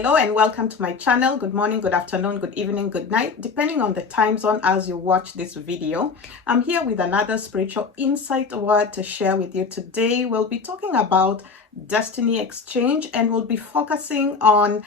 Hello and welcome to my channel. Good morning, good afternoon, good evening, good night, depending on the time zone as you watch this video. I'm here with another spiritual insight word to share with you today. We'll be talking about destiny exchange, and we'll be focusing on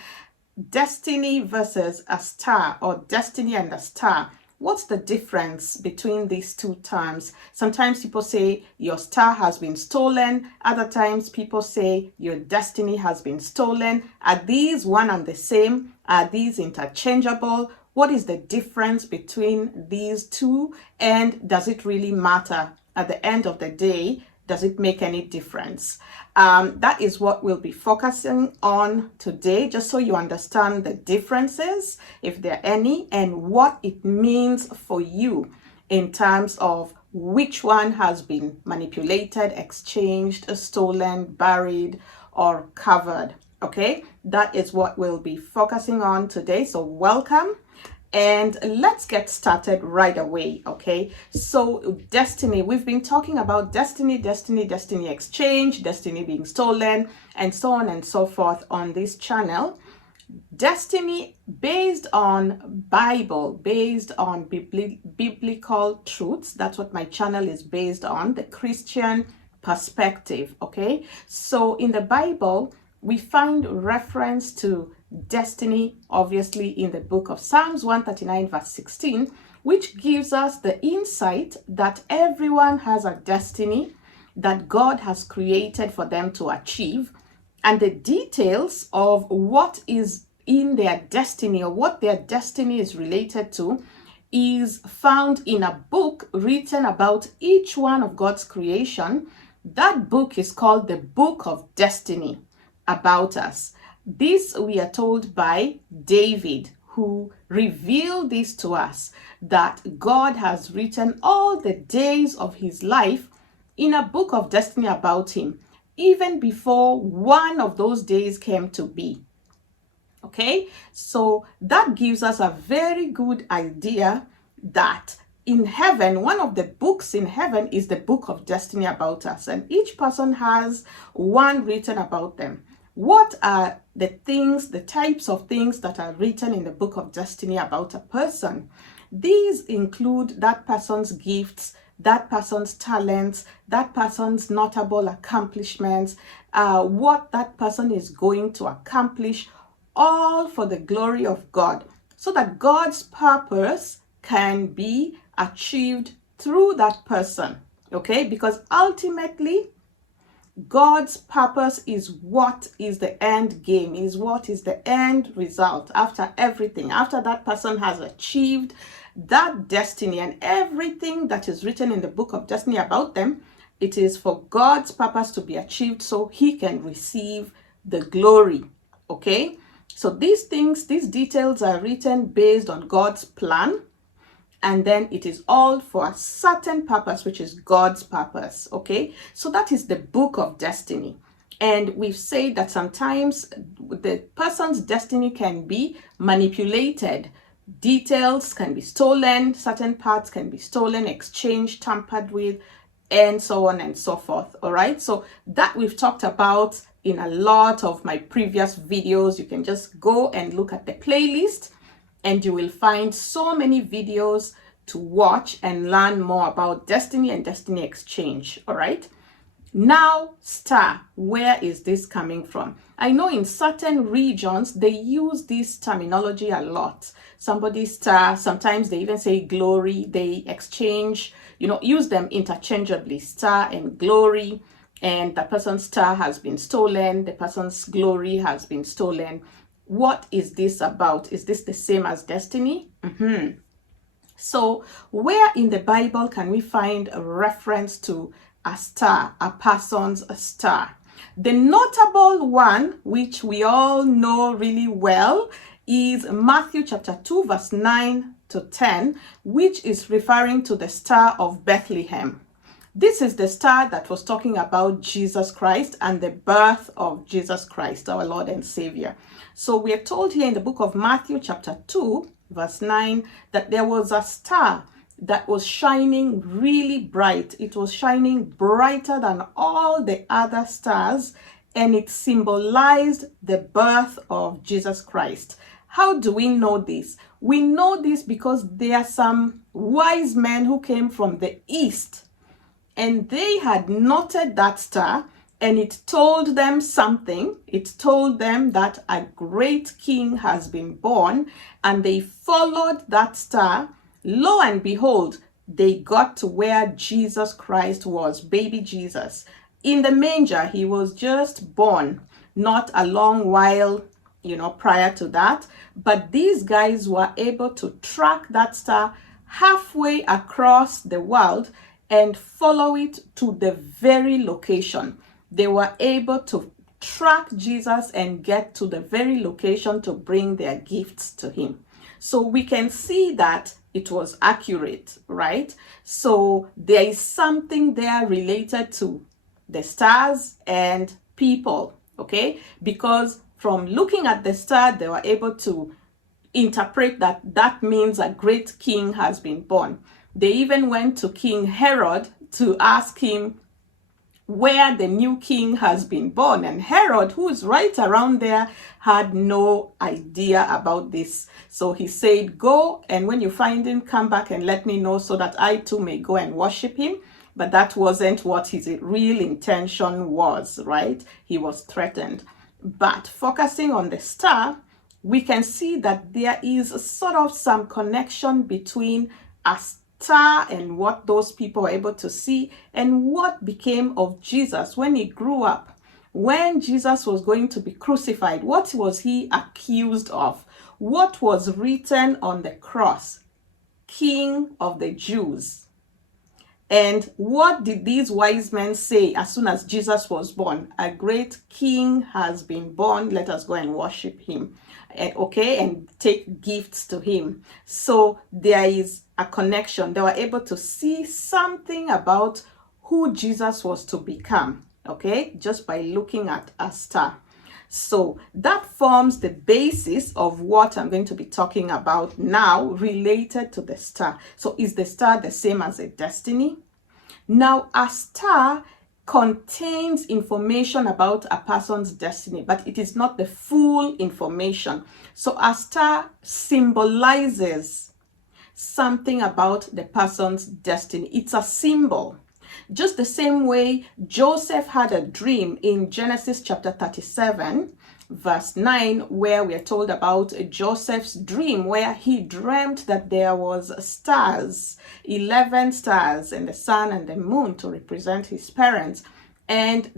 destiny versus a star, or destiny and a star. What's the difference between these two terms? Sometimes people say your star has been stolen. Other times people say your destiny has been stolen. Are these one and the same? Are these interchangeable? What is the difference between these two? And does it really matter at the end of the day? Does it make any difference? That is what we'll be focusing on today, just so you understand the differences, if there are any, and what it means for you in terms of which one has been manipulated, exchanged, stolen, buried, or covered. Okay, that is what we'll be focusing on today. So welcome. And let's get started right away. Okay, so destiny, we've been talking about destiny exchange, destiny being stolen, and so on and so forth on this channel. Destiny based on Bible, based on biblical truths. That's what my channel is based on, the Christian perspective. Okay, so in the Bible we find reference to destiny, obviously, in the book of Psalms 139 verse 16, which gives us the insight that everyone has a destiny that God has created for them to achieve, and the details of what is in their destiny, or what their destiny is related to, is found in a book written about each one of God's creation. That book is called the Book of Destiny, about us. This we are told by David, who revealed this to us, that God has written all the days of his life in a book of destiny about him, even before one of those days came to be. Okay, so that gives us a very good idea that in heaven, one of the books in heaven is the book of destiny about us, and each person has one written about them. What are the things, the types of things that are written in the book of destiny about a person? These include that person's gifts, that person's talents, that person's notable accomplishments, what that person is going to accomplish, all for the glory of God, so that God's purpose can be achieved through that person. Okay, because ultimately God's purpose is what is the end game, is what is the end result after everything, after that person has achieved that destiny and everything that is written in the book of destiny about them. It is for God's purpose to be achieved so he can receive the glory. Okay, so these things, these details are written based on God's plan, and then it is all for a certain purpose, which is God's purpose. Okay, so that is the book of destiny. And we've said that sometimes the person's destiny can be manipulated. Details can be stolen, certain parts can be stolen, exchanged, tampered with, and so on and so forth. All right, so that we've talked about in a lot of my previous videos. You can just go and look at the playlist, and you will find so many videos to watch and learn more about destiny and destiny exchange. All right. Now, star, where is this coming from? I know in certain regions, they use this terminology a lot. Somebody's star, sometimes they even say glory. They exchange, use them interchangeably, star and glory. And the person's star has been stolen. The person's glory has been stolen. What is this about? Is this the same as destiny? So where in the Bible can we find a reference to a star, a person's star? The notable one, which we all know really well, is Matthew chapter 2 verse 9 to 10, which is referring to the star of Bethlehem. This is the star that was talking about Jesus Christ and the birth of Jesus Christ, our Lord and Savior. So we are told here in the book of Matthew chapter 2 verse 9 that there was a star that was shining really bright. It was shining brighter than all the other stars and it symbolized the birth of Jesus Christ. How do we know this? We know this because there are some wise men who came from the east, and they had noted that star, and it told them something. It told them that a great king has been born, and they followed that star. Lo and behold, they got to where Jesus Christ was, baby Jesus. In the manger, he was just born, not a long while, prior to that. But these guys were able to track that star halfway across the world and follow it to the very location. They were able to track Jesus and get to the very location to bring their gifts to him. So we can see that it was accurate, right? So there is something there related to the stars and people, okay? Because from looking at the star, they were able to interpret that means a great king has been born. They even went to King Herod to ask him where the new king has been born. And Herod, who is right around there, had no idea about this. So he said, go, and when you find him, come back and let me know so that I too may go and worship him. But that wasn't what his real intention was, right? He was threatened. But focusing on the star, we can see that there is sort of some connection between a star and what those people were able to see and what became of Jesus when he grew up. When Jesus was going to be crucified, what was he accused of? What was written on the cross? King of the Jews. And what did these wise men say as soon as Jesus was born? A great king has been born. Let us go and worship him. And take gifts to him. So there is a connection. They were able to see something about who Jesus was to become, okay, just by looking at a star. So that forms the basis of what I'm going to be talking about now related to the star. So is the star the same as a destiny? Now, a star contains information about a person's destiny, but it is not the full information. So a star symbolizes something about the person's destiny. It's a symbol. Just the same way Joseph had a dream in Genesis chapter 37, verse 9, where we are told about Joseph's dream, where he dreamt that there was stars, 11 stars, and the sun and the moon to represent his parents. And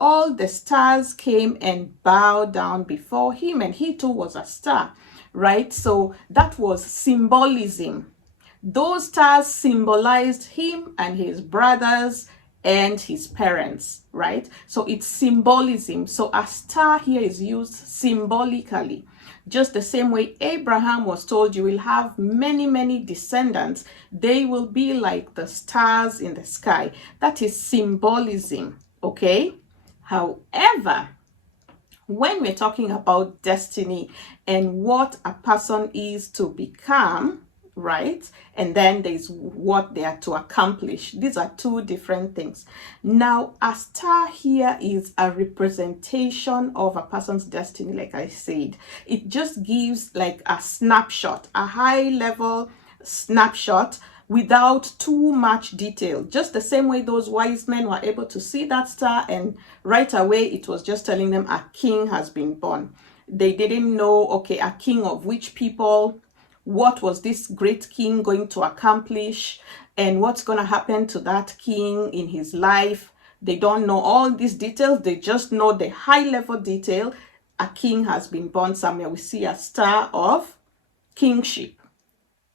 all the stars came and bowed down before him, and he too was a star, right? So that was symbolism. Those stars symbolized him and his brothers and his parents, right? So it's symbolism. So a star here is used symbolically. Just the same way Abraham was told, you will have many, many descendants. They will be like the stars in the sky. That is symbolism, okay? However, when we're talking about destiny and what a person is to become, right? And then there's what they are to accomplish. These are two different things. Now, a star here is a representation of a person's destiny, like I said. It just gives like a snapshot, a high-level snapshot without too much detail. Just the same way those wise men were able to see that star, and right away it was just telling them a king has been born. They didn't know, okay, a king of which people, what was this great king going to accomplish, and what's going to happen to that king in his life. They don't know all these details. They just know the high level detail. A king has been born somewhere. We see a star of kingship.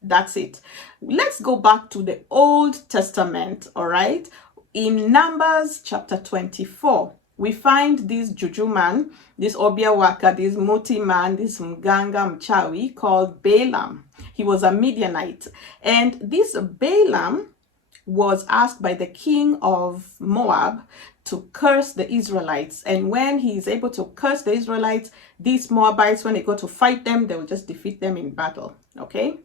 That's it. Let's go back to the Old Testament, all right? In Numbers chapter 24, we find this juju man, this obiawaka, this muti man, this mganga mchawi called Balaam. He was a Midianite. And this Balaam was asked by the king of Moab to curse the Israelites. And when he is able to curse the Israelites, these Moabites, when they go to fight them, they will just defeat them in battle, okay?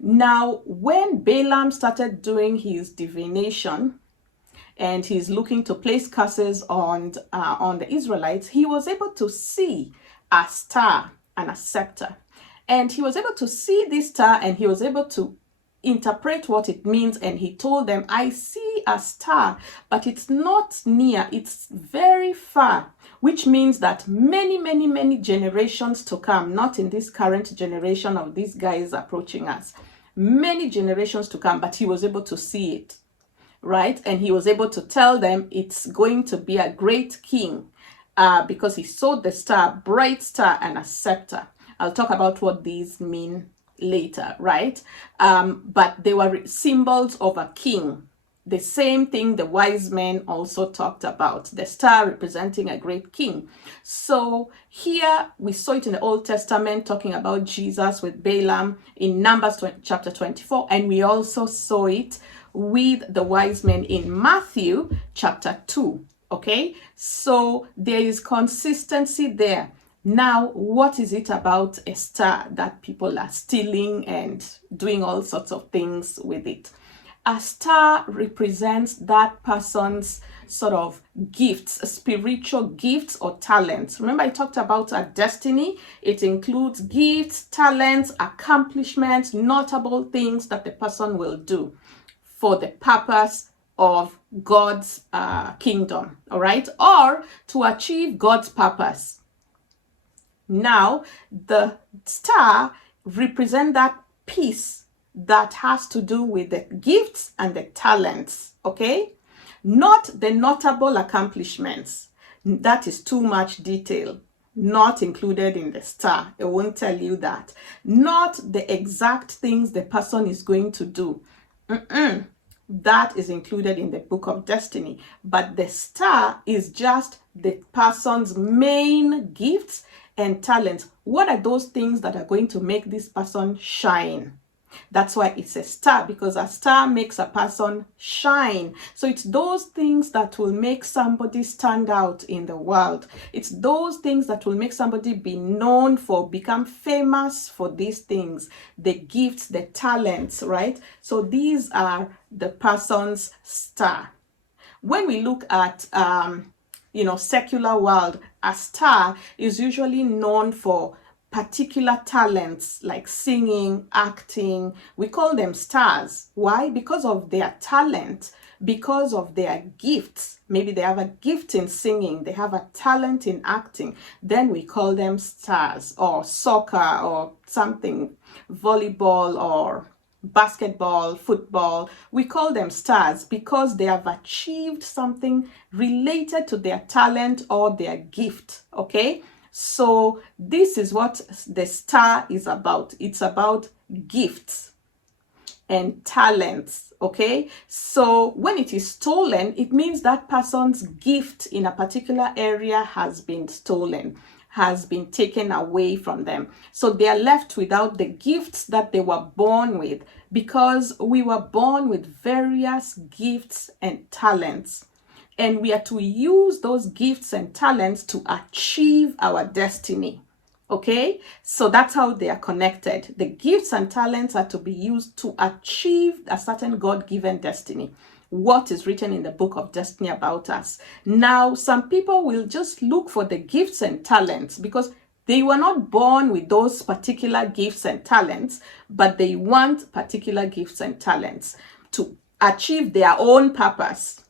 Now, when Balaam started doing his divination, and he's looking to place curses on the Israelites, he was able to see a star and a scepter. And he was able to see this star, and he was able to interpret what it means. And he told them, I see a star, but it's not near, it's very far, which means that many generations to come, not in this current generation of these guys approaching us, many generations to come. But he was able to see it, right? And he was able to tell them it's going to be a great king, because he saw the star, bright star, and a scepter. I'll talk about what these mean later, right? But they were symbols of a king. The same thing the wise men also talked about, the star representing a great king. So here we saw it in the Old Testament talking about Jesus with Balaam in Numbers chapter 24, and we also saw it with the wise men in Matthew chapter 2. Okay, so there is consistency there. Now, what is it about a star that people are stealing and doing all sorts of things with it? A star represents that person's sort of gifts, spiritual gifts or talents. Remember, I talked about a destiny. It includes gifts, talents, accomplishments, notable things that the person will do for the purpose of God's kingdom, all right? Or to achieve God's purpose. Now, the star represents that piece that has to do with the gifts and the talents, okay? Not the notable accomplishments. That is too much detail. Not included in the star. It won't tell you that. Not the exact things the person is going to do. That is included in the book of destiny. But the star is just the person's main gifts and talents. What are those things that are going to make this person shine? That's why it's a star, because a star makes a person shine. So it's those things that will make somebody stand out in the world. It's those things that will make somebody be known for, become famous for these things, the gifts, the talents, right? So these are the person's star. When we look at secular world, a star is usually known for particular talents like singing, acting. We call them stars. Why? Because of their talent, because of their gifts. Maybe they have a gift in singing, they have a talent in acting. Then we call them stars. Or soccer or something, volleyball or basketball, football. We call them stars because they have achieved something related to their talent or their gift, okay? So this is what the star is about. It's about gifts and talents, okay? So when it is stolen, it means that person's gift in a particular area has been stolen, has been taken away from them. So they are left without the gifts that they were born with, because we were born with various gifts and talents. And we are to use those gifts and talents to achieve our destiny. Okay? So that's how they are connected. The gifts and talents are to be used to achieve a certain God-given destiny. What is written in the book of destiny about us. Now, some people will just look for the gifts and talents because they were not born with those particular gifts and talents, but they want particular gifts and talents to achieve their own purpose.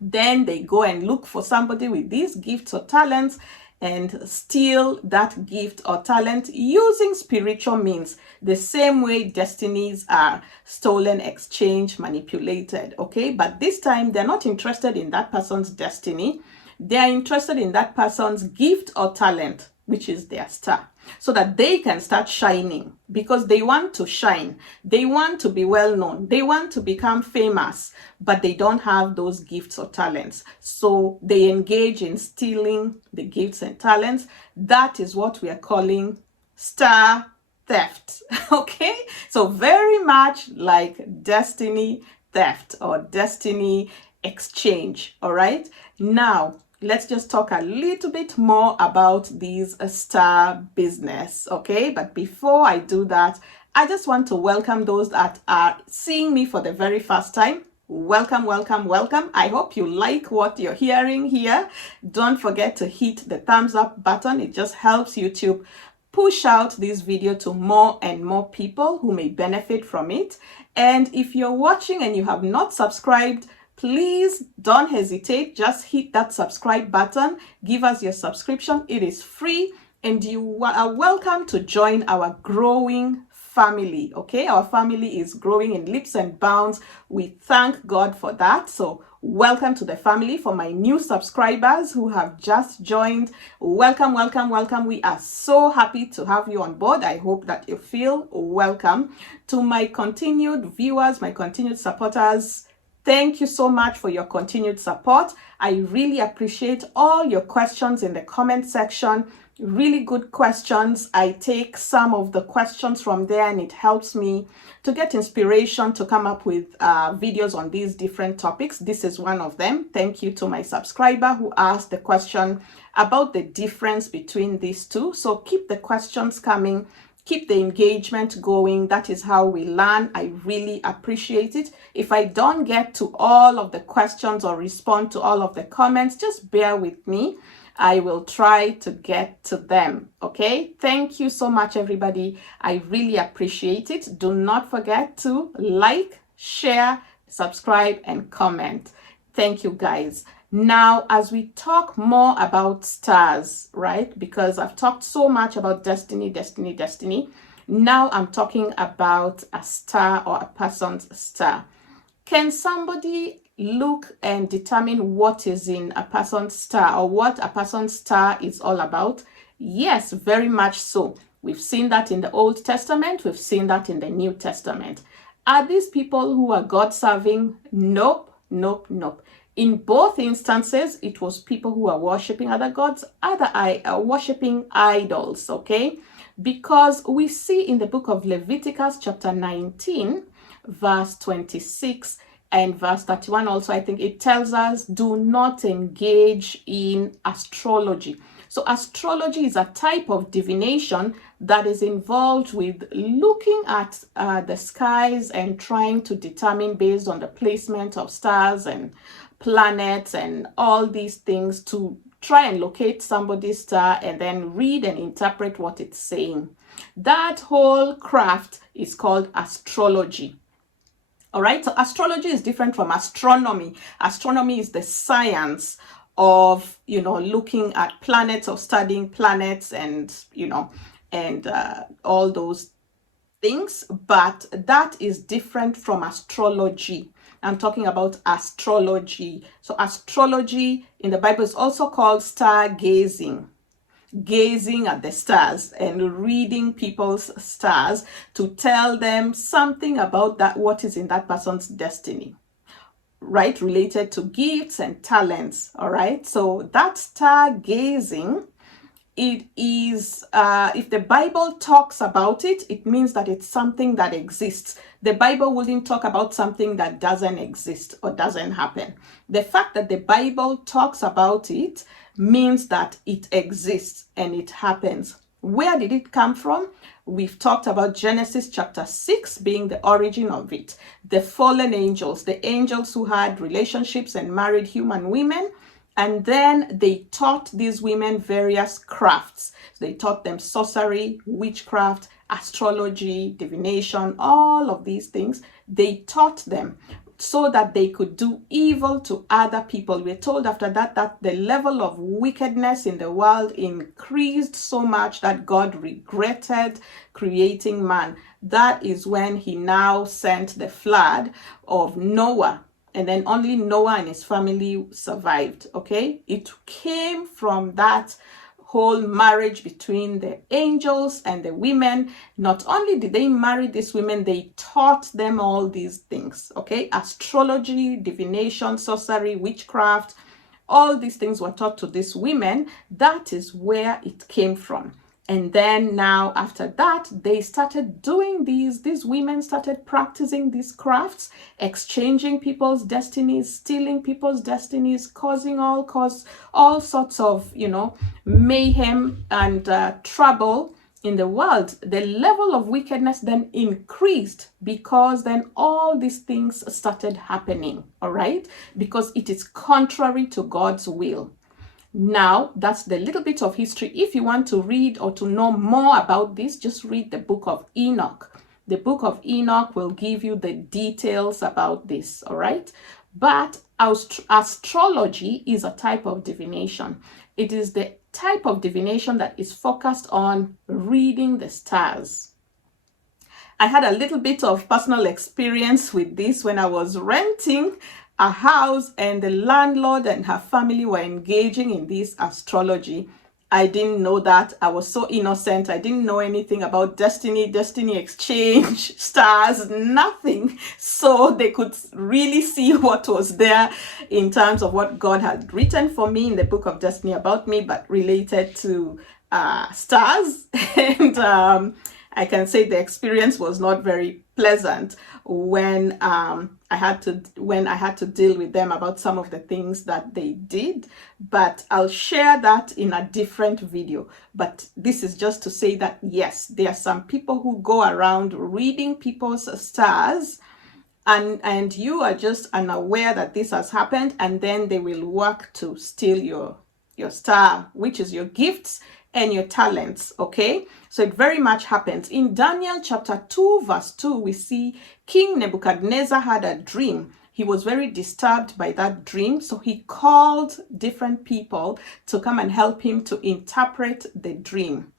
Then they go and look for somebody with these gifts or talents and steal that gift or talent using spiritual means, the same way destinies are stolen, exchanged, manipulated, okay? But this time, they're not interested in that person's destiny. They're interested in that person's gift or talent, which is their star, so that they can start shining, because they want to shine. They want to be well known. They want to become famous, but they don't have those gifts or talents. So they engage in stealing the gifts and talents. That is what we are calling star theft, okay? So very much like destiny theft or destiny exchange, all right? Now, let's just talk a little bit more about these star business, okay? But before I do that, I just want to welcome those that are seeing me for the very first time. welcome, welcome, welcome. I hope you like what you're hearing here. Don't forget to hit the thumbs up button. It just helps YouTube push out this video to more and more people who may benefit from it. And if you're watching and you have not subscribed, please don't hesitate. Just hit that subscribe button. Give us your subscription. It is free, and you are welcome to join our growing family. Okay, our family is growing in leaps and bounds. We thank God for that. So welcome to the family. For my new subscribers who have just joined, welcome, welcome, welcome. We are so happy to have you on board. I hope that you feel welcome. To my continued viewers, my continued supporters, thank you so much for your continued support. I really appreciate all your questions in the comment section. Really good questions. I take some of the questions from there, and it helps me to get inspiration to come up with videos on these different topics. This is one of them. Thank you to my subscriber who asked the question about the difference between these two. So keep the questions coming. Keep the engagement going. That is how we learn. I really appreciate it. If I don't get to all of the questions or respond to all of the comments, just bear with me. I will try to get to them. Okay, thank you so much, everybody. I really appreciate it. Do not forget to like, share, subscribe, and comment. Thank you, guys. Now, as we talk more about stars, right? Because I've talked so much about destiny, destiny, destiny. Now I'm talking about a star or a person's star. Can somebody look and determine what is in a person's star, or what a person's star is all about? Yes, very much so. We've seen that in the Old Testament. We've seen that in the New Testament. Are these people who are God-serving? Nope, nope, nope. In both instances, it was people who are worshiping other gods, worshiping idols, okay? Because we see in the book of Leviticus chapter 19, verse 26, and verse 31 also, I think it tells us, do not engage in astrology. So astrology is a type of divination that is involved with looking at the skies and trying to determine, based on the placement of stars and planets and all these things, to try and locate somebody's star and then read and interpret what it's saying. That whole craft is called astrology. All right, so astrology is different from astronomy. Astronomy is the science of, looking at planets, or studying planets, and, and all those things. But that is different from astrology. I'm talking about astrology. So astrology in the Bible is also called stargazing. Gazing at the stars and reading people's stars to tell them something about that, what is in that person's destiny, right? Related to gifts and talents. All right. So that stargazing, it is, if the Bible talks about it, it means that it's something that exists. The Bible wouldn't talk about something that doesn't exist or doesn't happen. The fact that the Bible talks about it means that it exists and it happens. Where did it come from? We've talked about Genesis chapter 6 being the origin of it. The fallen angels, the angels who had relationships and married human women, and then they taught these women various crafts. They taught them sorcery, witchcraft, astrology, divination, all of these things. They taught them so that they could do evil to other people. We're told after that that the level of wickedness in the world increased so much that God regretted creating man. That is when he now sent the flood of Noah. And then only Noah and his family survived, okay? It came from that whole marriage between the angels and the women. Not only did they marry these women, they taught them all these things, okay? Astrology, divination, sorcery, witchcraft, all these things were taught to these women. That is where it came from. And then now after that, they started doing these women started practicing these crafts, exchanging people's destinies, stealing people's destinies, causing all sorts of, mayhem and trouble in the world, the level of wickedness then increased because then all these things started happening, all right? Because it is contrary to God's will. Now, that's the little bit of history. If you want to read or to know more about this, just read the book of Enoch. The book of Enoch will give you the details about this, all right? But astrology is a type of divination. It is the type of divination that is focused on reading the stars. I had a little bit of personal experience with this when I was renting a house and the landlord and her family were engaging in this astrology. I didn't know that. I was so innocent. I didn't know anything about destiny exchange, stars, nothing. So they could really see what was there in terms of what God had written for me in the book of destiny about me, but related to stars. And I can say the experience was not very pleasant when I had to deal with them about some of the things that they did, but I'll share that in a different video. But this is just to say that yes, there are some people who go around reading people's stars, and you are just unaware that this has happened, and then they will work to steal your star, which is your gifts and your talents, okay? So it very much happens. In Daniel chapter 2, verse 2, we see King Nebuchadnezzar had a dream. He was very disturbed by that dream, so he called different people to come and help him to interpret the dream.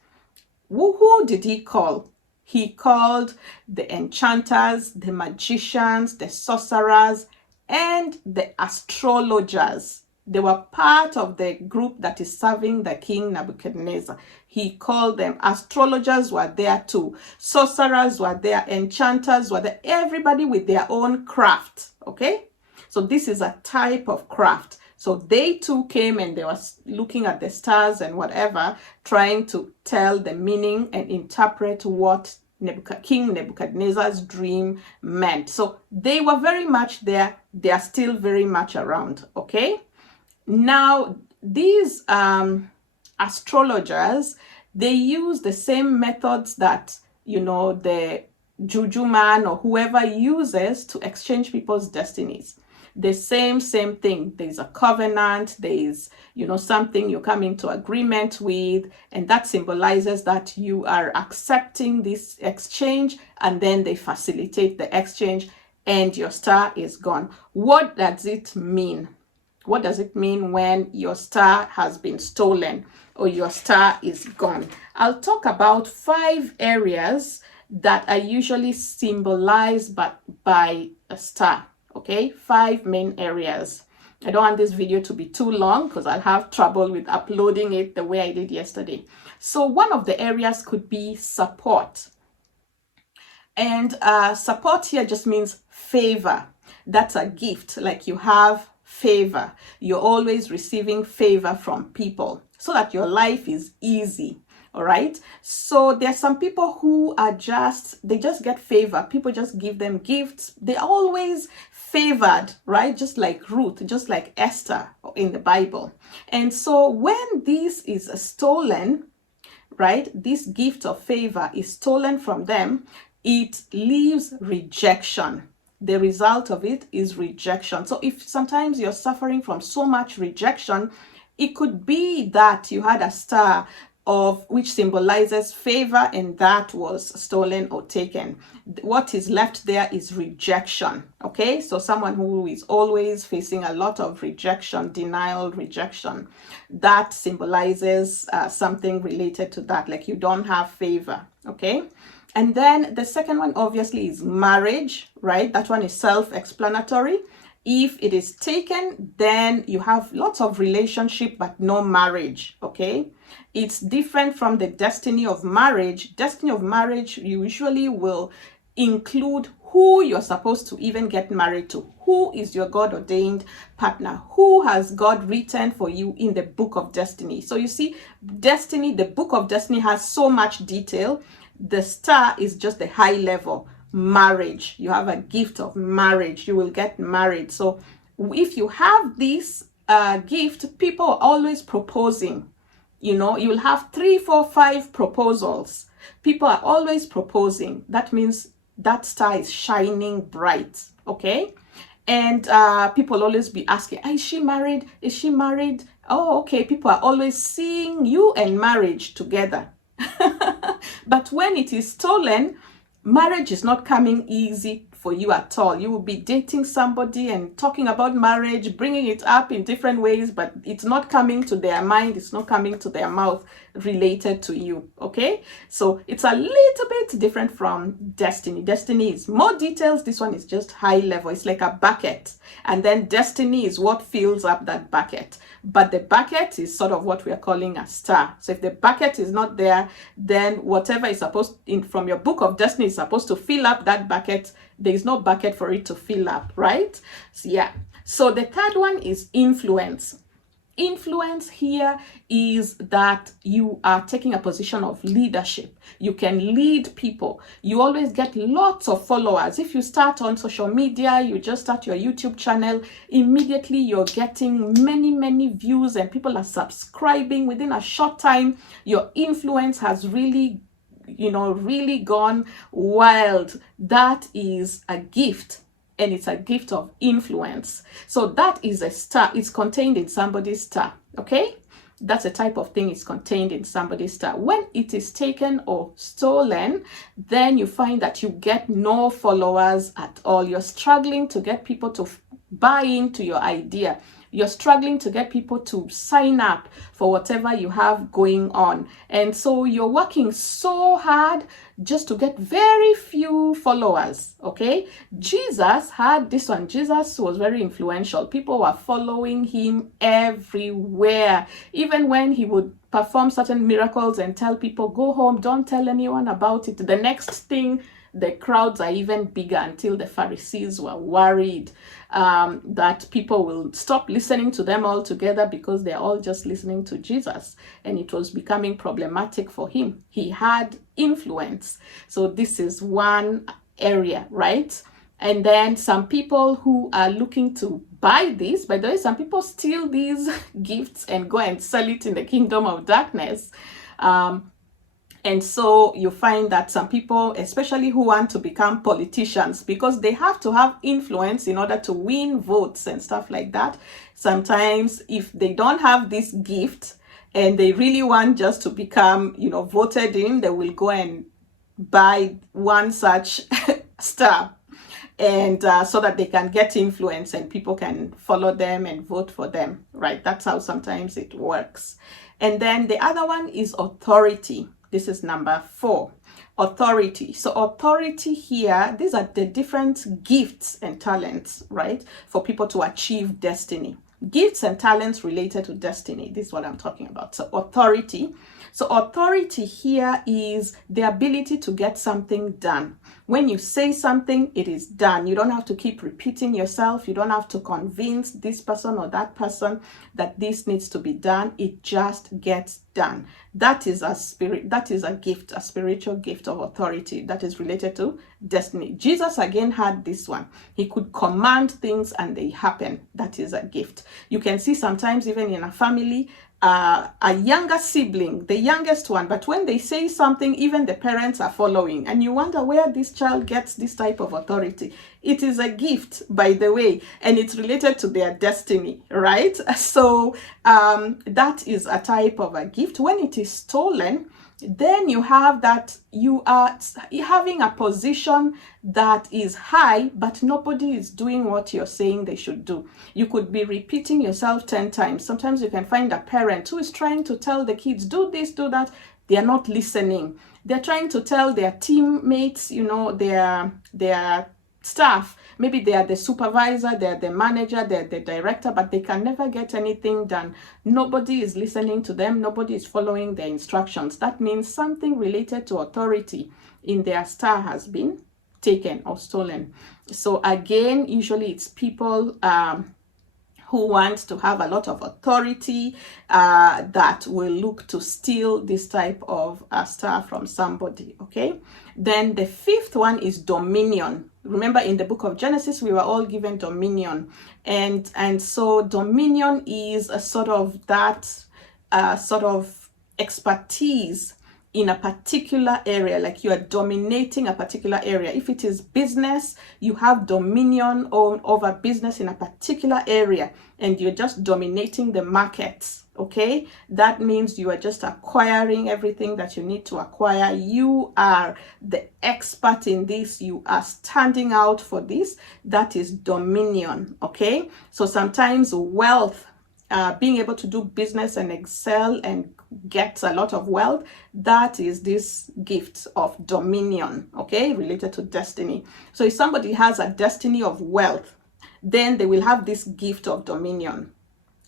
Who did he call? He called the enchanters, the magicians, the sorcerers, and the astrologers. They were part of the group that is serving the king Nebuchadnezzar. He called them. Astrologers were there too. Sorcerers were there. Enchanters were there. Everybody with their own craft. Okay? So this is a type of craft. So they too came and they were looking at the stars and whatever, trying to tell the meaning and interpret what King Nebuchadnezzar's dream meant. So they were very much there. They are still very much around. Okay? Now, these astrologers, they use the same methods that, you know, the juju man or whoever uses to exchange people's destinies. The same thing. There's a covenant, there's, you know, something you come into agreement with, and that symbolizes that you are accepting this exchange, and then they facilitate the exchange and your star is gone. What does it mean? What does it mean when your star has been stolen or your star is gone? I'll talk about 5 areas that are usually symbolized by a star. Okay, 5 main areas. I don't want this video to be too long because I'll have trouble with uploading it the way I did yesterday. So one of the areas could be support. And support here just means favor. That's a gift, like you have favor. You're always receiving favor from people so that your life is easy. All right. So there's some people who are they just get favor. People just give them gifts. They're always favored, right? Just like Ruth, just like Esther in the Bible. And so when this is stolen, right, this gift of favor is stolen from them, it leaves rejection. The result of it is rejection. So if sometimes you're suffering from so much rejection, it could be that you had a star of which symbolizes favor and that was stolen or taken. What is left there is rejection. Okay, so someone who is always facing a lot of rejection, denial, rejection, that symbolizes something related to that, like you don't have favor. Okay. And then the second one obviously is marriage, right? That one is self-explanatory. If it is taken, then you have lots of relationship, but no marriage, okay? It's different from the destiny of marriage. Destiny of marriage usually will include who you're supposed to even get married to. Who is your God-ordained partner? Who has God written for you in the book of destiny? So you see, destiny, the book of destiny has so much detail. The star is just the high level. Marriage, you have a gift of marriage, you will get married. So if you have this gift, people are always proposing. You know, you will have 3, 4, 5 proposals. People are always proposing. That means that star is shining bright, okay? And people always be asking, is she married? Is she married? Oh, okay. People are always seeing you and marriage together. But when it is stolen, marriage is not coming easy for you at all. You will be dating somebody and talking about marriage, bringing it up in different ways, but it's not coming to their mind, it's not coming to their mouth related to you, okay? So it's a little bit different from destiny. Destiny is more details. This one is just high level. It's like a bucket, and then destiny is what fills up that bucket. But the bucket is sort of what we are calling a star. So if the bucket is not there, then whatever is supposed from your book of destiny is supposed to fill up that bucket. There is no bucket for it to fill up, right? So yeah. So the third one is influence. Influence here is that you are taking a position of leadership. You can lead people. You always get lots of followers. If you start on social media, you just start your YouTube channel, immediately you're getting many views and people are subscribing within a short time. Your influence has really gone wild. That is a gift. And it's a gift of influence. So that is a star. It's contained in somebody's star. Okay? That's a type of thing is contained in somebody's star. When it is taken or stolen, then you find that you get no followers at all. You're struggling to get people to buy into your idea. You're struggling to get people to sign up for whatever you have going on. And so you're working so hard just to get very few followers, okay? Jesus had this one. Jesus was very influential. People were following him everywhere. Even when he would perform certain miracles and tell people, go home, don't tell anyone about it. The next thing, the crowds are even bigger, until the Pharisees were worried that people will stop listening to them altogether because they're all just listening to Jesus. And it was becoming problematic for him. He had influence. So this is one area, right? And then some people who are looking to buy this, by the way, some people steal these gifts and go and sell it in the kingdom of darkness. And so you find that some people, especially who want to become politicians, because they have to have influence in order to win votes and stuff like that. Sometimes if they don't have this gift and they really want just to become, voted in, they will go and buy one such star. And so that they can get influence and people can follow them and vote for them, right? That's how sometimes it works. And then the other one is authority. This is number 4, authority. So authority here, these are the different gifts and talents, right? For people to achieve destiny. Gifts and talents related to destiny. This is what I'm talking about. So authority. So authority here is the ability to get something done. When you say something, it is done. You don't have to keep repeating yourself. You don't have to convince this person or that person that this needs to be done. It just gets done. That is a gift, a spiritual gift of authority that is related to destiny. Jesus again had this one. He could command things and they happen. That is a gift. You can see sometimes even in a family, a younger sibling, the youngest one, but when they say something, even the parents are following, and you wonder where this child gets this type of authority. It is a gift, by the way, and it's related to their destiny, right? So that is a type of a gift. When it is stolen, then you have that you are having a position that is high, but nobody is doing what you're saying they should do. You could be repeating yourself 10 times. Sometimes you can find a parent who is trying to tell the kids, do this, do that. They are not listening. They're trying to tell their teammates, their staff, maybe they are the supervisor, they're the manager, they're the director, but they can never get anything done. Nobody is listening to them. Nobody is following their instructions. That means something related to authority in their star has been taken or stolen. So again, usually it's people who want to have a lot of authority that will look to steal this type of star from somebody, okay? Then the 5th one is dominion. Remember, in the book of Genesis, we were all given dominion. And so dominion is a sort of that sort of expertise in a particular area, like you are dominating a particular area. If it is business, you have dominion over business in a particular area, and you're just dominating the markets. Okay, that means you are just acquiring everything that you need to acquire. You are the expert in this. You are standing out for this. That is dominion. Okay, so sometimes wealth, being able to do business and excel and get a lot of wealth, that is this gift of dominion, okay, related to destiny. So if somebody has a destiny of wealth, then they will have this gift of dominion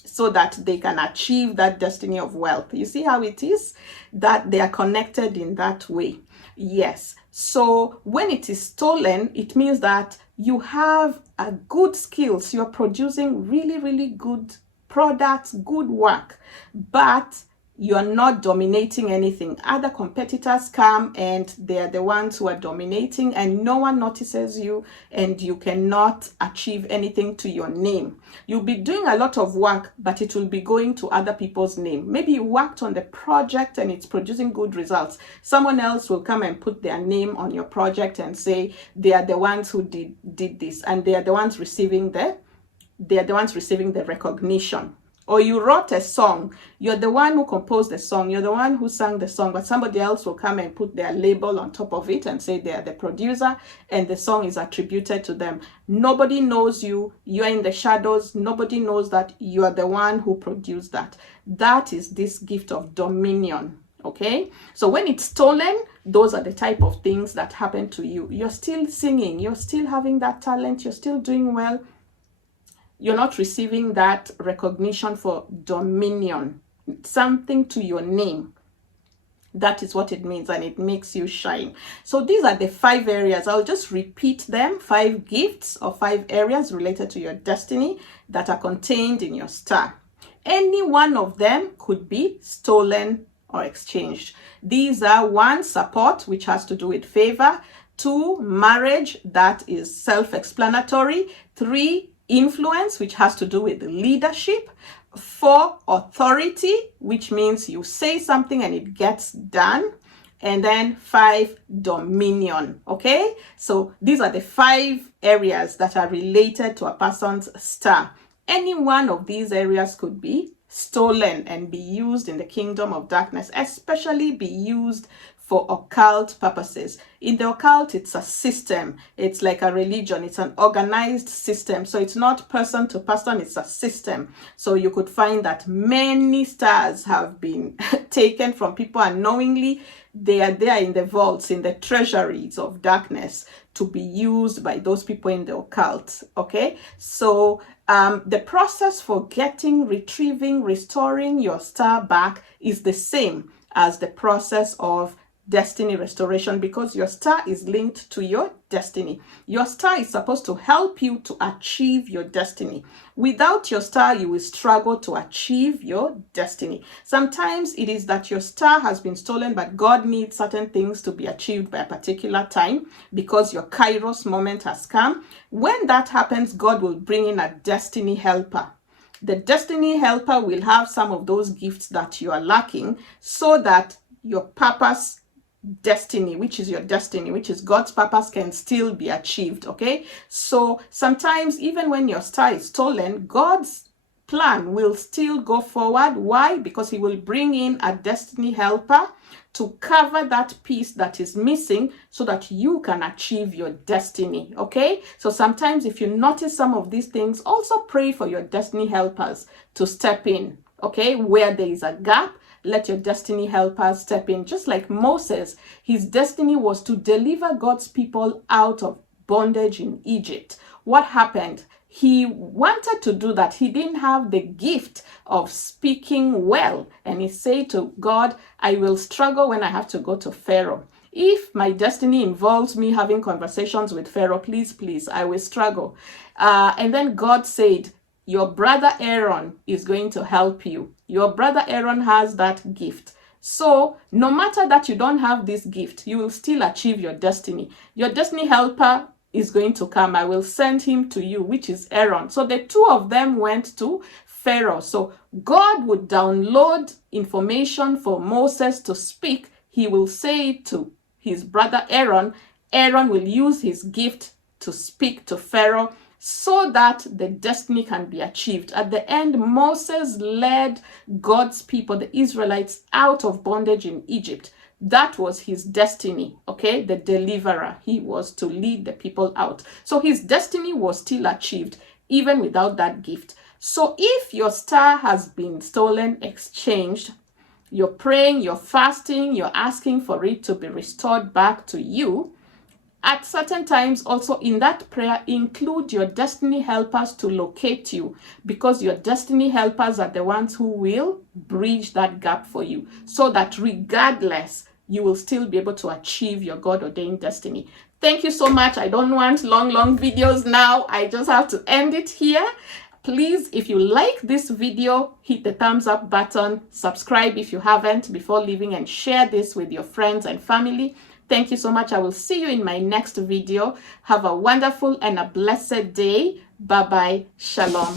so that they can achieve that destiny of wealth. You see how it is that they are connected in that way? Yes. So when it is stolen, it means that you have a good skills. You're producing really, really good products, good work, but you're not dominating anything. Other competitors come and they're the ones who are dominating, and no one notices you, and you cannot achieve anything to your name. You'll be doing a lot of work, but it will be going to other people's name. Maybe you worked on the project and it's producing good results. Someone else will come and put their name on your project and say they are the ones who did this, and they are the ones receiving the recognition. Or you wrote a song, you're the one who composed the song, you're the one who sang the song, but somebody else will come and put their label on top of it and say they are the producer, and the song is attributed to them. Nobody knows you, you're in the shadows, nobody knows that you are the one who produced that. That is this gift of dominion. Okay, so when it's stolen, those are the type of things that happen to you. You're still singing, you're still having that talent, you're still doing well. You're not receiving that recognition for dominion, something to your name. That is what it means, and it makes you shine. So these are the 5 areas. I'll just repeat them. 5 gifts or 5 areas related to your destiny that are contained in your star. Any one of them could be stolen or exchanged. These are: 1, support, which has to do with favor; 2, marriage, that is self-explanatory; 3, influence, which has to do with leadership; 4, authority, which means you say something and it gets done; and then 5, dominion. Okay, so these are the 5 areas that are related to a person's star. Any one of these areas could be stolen and be used in the kingdom of darkness, especially be used for occult purposes. In the occult, it's a system. It's like a religion. It's an organized system. So it's not person to person, it's a system. So you could find that many stars have been taken from people unknowingly. They are there in the vaults, in the treasuries of darkness, to be used by those people in the occult. Okay, so the process for getting, retrieving, restoring your star back is the same as the process of destiny restoration, because your star is linked to your destiny. Your star is supposed to help you to achieve your destiny. Without your star, you will struggle to achieve your destiny. Sometimes it is that your star has been stolen, but God needs certain things to be achieved by a particular time because your Kairos moment has come. When that happens, God will bring in a destiny helper. The destiny helper will have some of those gifts that you are lacking, so that your purpose, destiny, which is your destiny, which is God's purpose, can still be achieved. Okay, so sometimes even when your star is stolen, God's plan will still go forward. Why? Because he will bring in a destiny helper to cover that piece that is missing so that you can achieve your destiny. Okay, so sometimes if you notice some of these things, also pray for your destiny helpers to step in. Okay, where there is a gap, let your destiny helpers step in. Just like Moses, his destiny was to deliver God's people out of bondage in Egypt. What happened? He wanted to do that. He didn't have the gift of speaking well. And he said to God, I will struggle when I have to go to Pharaoh. If my destiny involves me having conversations with Pharaoh, please, I will struggle. And then God said, your brother Aaron is going to help you. Your brother Aaron has that gift. So no matter that you don't have this gift, you will still achieve your destiny. Your destiny helper is going to come. I will send him to you, which is Aaron. So the two of them went to Pharaoh. So God would download information for Moses to speak. he will say to his brother Aaron, Aaron will use his gift to speak to Pharaoh so that the destiny can be achieved. At the end, Moses led God's people, the Israelites, out of bondage in Egypt. That was his destiny, okay? The deliverer. He was to lead the people out. So his destiny was still achieved, even without that gift. So if your star has been stolen, exchanged, you're praying, you're fasting, you're asking for it to be restored back to you, at certain times also in that prayer, include your destiny helpers to locate you, because your destiny helpers are the ones who will bridge that gap for you, so that regardless, you will still be able to achieve your God-ordained destiny. Thank you so much. I don't want long videos now. I just have to end it here. Please, if you like this video, hit the thumbs up button, subscribe if you haven't before leaving, and share this with your friends and family. Thank you so much. I will see you in my next video. Have a wonderful and a blessed day. Bye-bye. Shalom.